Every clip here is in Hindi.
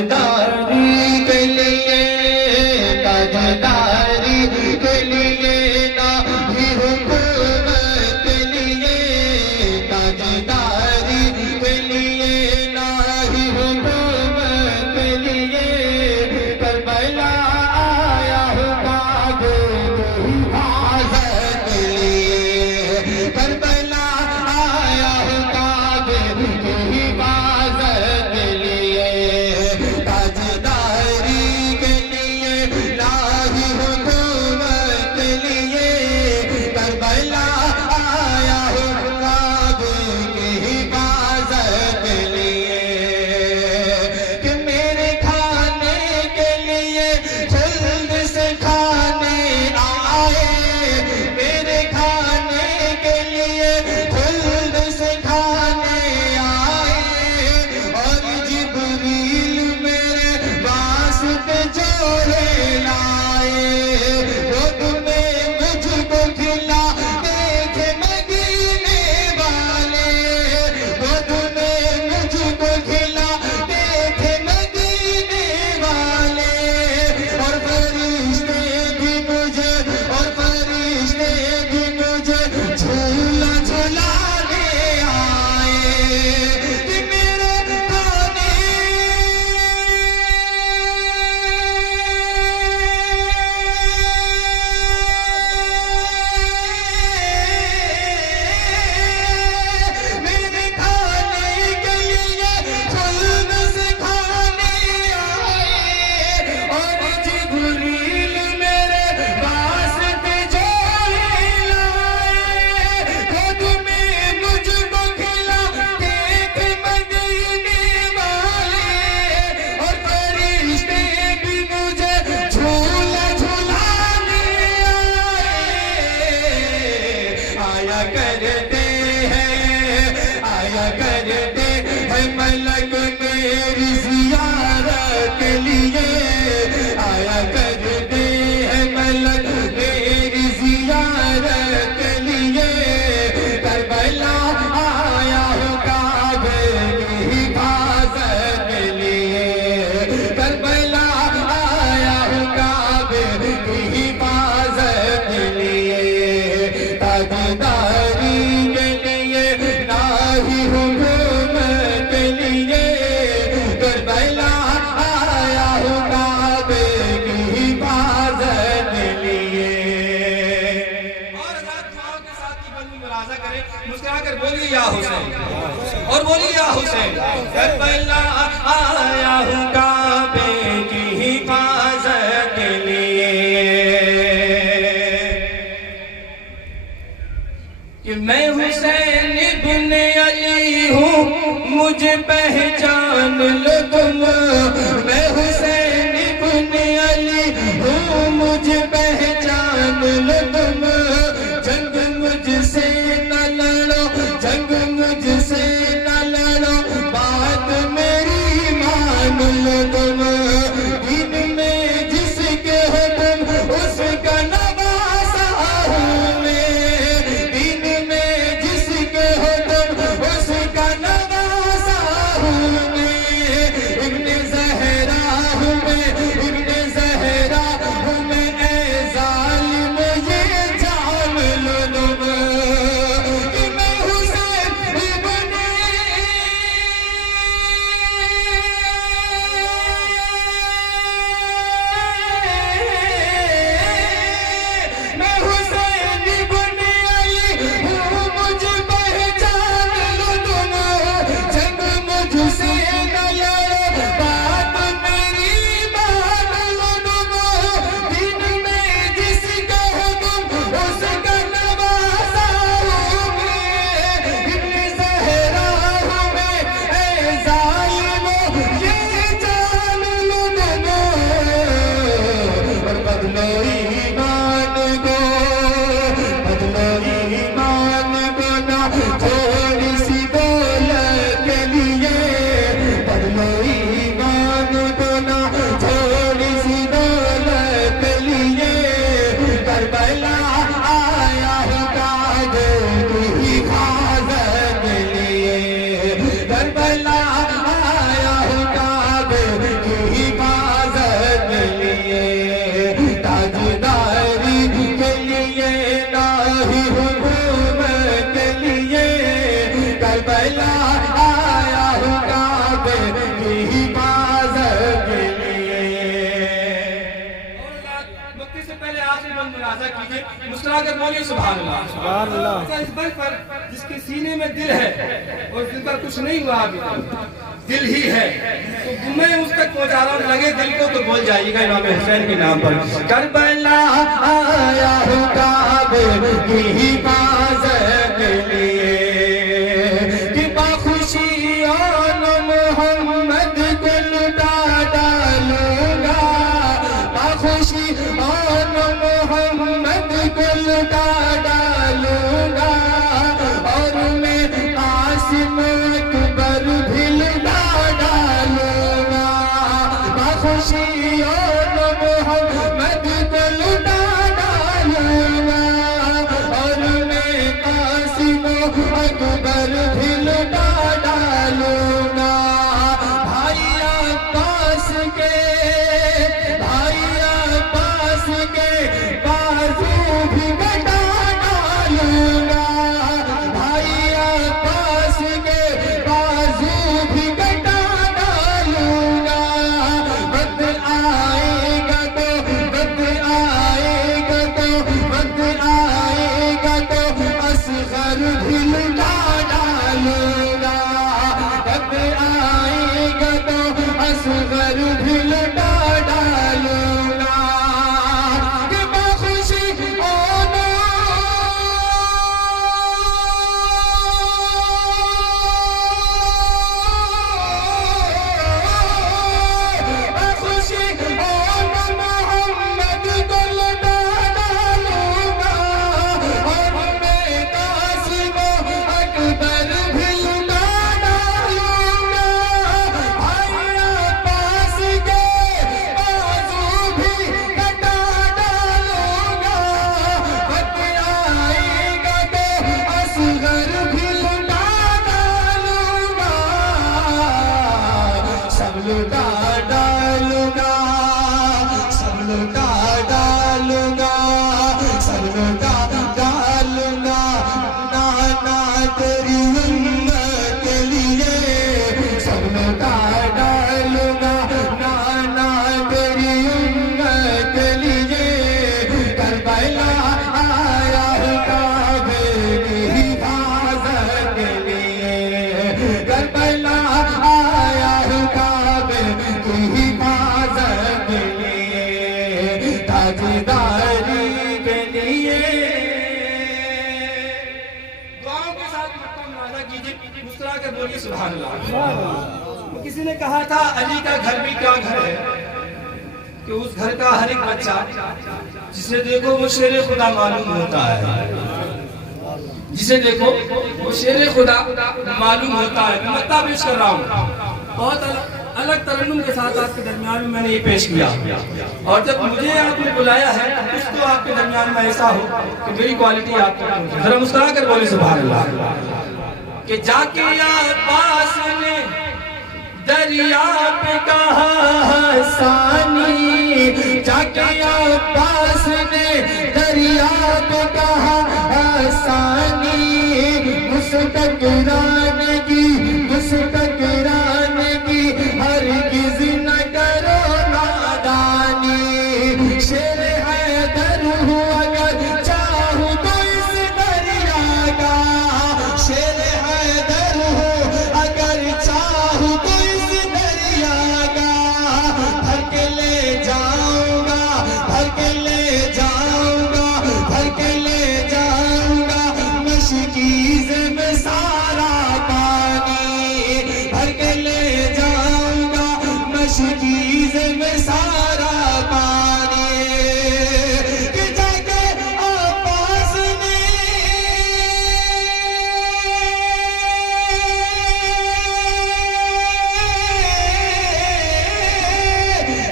ताजदारी के लिए, ताजदारी के लिए ना ही हुकूमत के लिए, ताजदारी के लिए ना ही हुकूमत के लिए, करबला आया हूँ काबे की हिफाजत के लिए, करबला आया हूँ काबे की हिफाजत के लिए, ताजदारी के लिए ना ही हुकूमत के लिए, करबला आया हूँ काबे की हिफाजत के लिए, कि मेरे खाने के लिए खुल्द से खाने आए, मेरे खाने के लिए खुल्द से खाने आए, और जिब्रील मेरे वास्ते जोड़े लाए, वो तुम्हें मुझको खिला देखे मदीने वाले, वो तुम्हें मुझको खिला देखे मदीने वाले, और फरिश्ते भी मुझे, और फरिश्ते भी मुझे झूला झुलाने आए, कि मेरे खाने मेरे खाने के लिए खुल्द से खाने आए, और जिब्रील मेरे वास्ते जोड़े लाए, वो तुम्हें मुझको खिला देखे मदीने वाले, और फरिश्ते भी मुझे झूला झुलाने आया करते हैं, आया करते हैं मलक मेरी ज़ियारत के लिए, आया करते हैं मलक मेरी ज़ियारत के लिए, करबला आया हूँ काबे की हिफाजत के लिए, करबला आया हूँ काबे की हिफाजत के लिए, ताजदारी के लिए ना ही हुकूमत के लिए, करबला आया हूँ काबे की हिफाजत के लिए। और हज़रत दुआओं के साथ की बंदी मुलाजा करें, मुस्कुरा कर बोलिए या हुसैन, और बोलिए या हुसैन, करबला आया हूँ काबे की हिफाजत के लिए, कि मैं हुसैन इब्न अली हूँ, मुझे पहचान लो तुम, मैं हुसैन इब्न अली हूँ, मुझे पहचान लो तुम, जंग मुझसे न लड़ो, जंग मुझसे न लड़ो, बात मेरी मान लो तुम, दिन में जिसके हो तुम उसका नवासा हूँ मैं, दिन में जिसके हो तुम उसका नवासा हूँ मैं, इब्ने ज़हरा हूँ मैं, इब्ने ज़हरा हूँ मैं, ऐ ज़ालिम ये जान लो तुम, कि मैं हुसैन इब्ने मुस्कुराकर बोलिए सुभान अल्लाह। सुभान अल्लाह। इस बात पर जिसके सीने में दिल है और दिल पर कुछ नहीं हुआ अभी दिल ही है, तो मैं उस तक पहुंचा रहा हूँ, लगे दिल को तो बोल जाइएगा इमाम हुसैन के नाम पर। करबला आया हूँ काबे की हिफाजत के लिए, कि बाखुशी आन मोहम्मद को लुटा डालूंगा, बाखुशी आन मोहम्मद को लुटा डालूंगा, और मैं कासिम अकबर भी लुटा डालूंगा, बाखुशी आन मोहम्मद को लुटा डालूंगा, और मैं कासिम अकबर भी लुटा डालूंगा। भाई अब्बास के बाजू भी कटा डालूंगा, भाई अब्बास के बाजू भी कटा डालूंगा। वक्त आएगा तो वक्त आएगा तो वक्त आएगा तो असगर भी लुटा डालूंगा, वक्त आएगा तो असगर भी लुटा डालूंगा। कि बाखुशी ओनो बाखुशी ओनो मोहम्मद को लुटा डालूंगा, और मैं कासिम अकबर भी लुटा डालूंगा। भाई अब्बास के बाजू भी कटा डालूंगा, वक्त आएगा तो असगर भी लुटा डालूंगा, सब लुटा डालूंगा, सब लुटा डालूंगा, सब लुटा डालूंगा। नाना तेरी उम्मत के लिए सब लुटा डालूंगा, नाना तेरी उम्मत के लिए। करबला आया हूँ काबे की हिफाजत के लिए, करबला आया हूँ काबे की हिफाजत के लिए, ताजदारी के लिए। दुआओं के साथ मक्का मुनाजा कीजिए, मुस्कुरा कर बोलिए सुभान अल्लाह। किसी ने कहा था अली का घर भी क्या घर है, कि उस घर का हर एक बच्चा जिसे देखो वो शेर खुदा मालूम होता है, जिसे देखो वो शेर खुदा मालूम होता है। मैं मत्ता पेश कर रहा हूँ, बहुत अलग तरन्नुम के साथ आपके दरमियान में मैंने ये पेश किया, और जब मुझे आपने बुलाया है कुछ तो आपके दरमियान में ऐसा हो कि मेरी क्वालिटी आपको पहुंचे। जरा मुस्कुरा कर बोले सुभान अल्लाह। कि जाके अब्बास ने दरिया पे कहा हसानी, जाके अब्बास ने दरिया पे कहा हसानी, मुस्कुराने की मुस्कुराने की हरगिज़ न करो नादानी। शेर हैदर हूँ अगर चाहूँ तो इस दरिया का, शेर हैदर हूँ अगर चाहूँ तो इस दरिया का, भर के ले जाऊंगा, भर के ले जाऊंगा, भर के ले जाऊंगा मशकीज़ में सारा पानी, भर के ले जाऊंगा मशकीज़ में सारा पानी। कि जाके अब्बास ने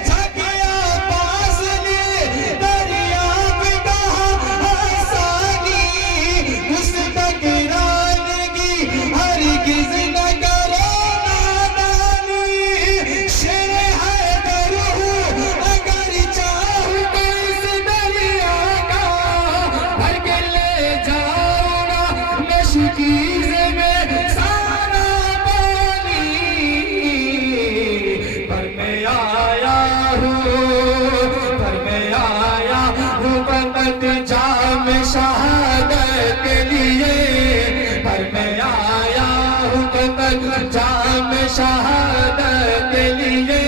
जाके अब्बास ने दरिया पे कहा हसानी, मुस्कुराने की हरगिज़ न करो नादानी। शेर हैदर हूँ शहादत के लिए, पर मैं आया हूँ तो कल जाम शहादत के लिए।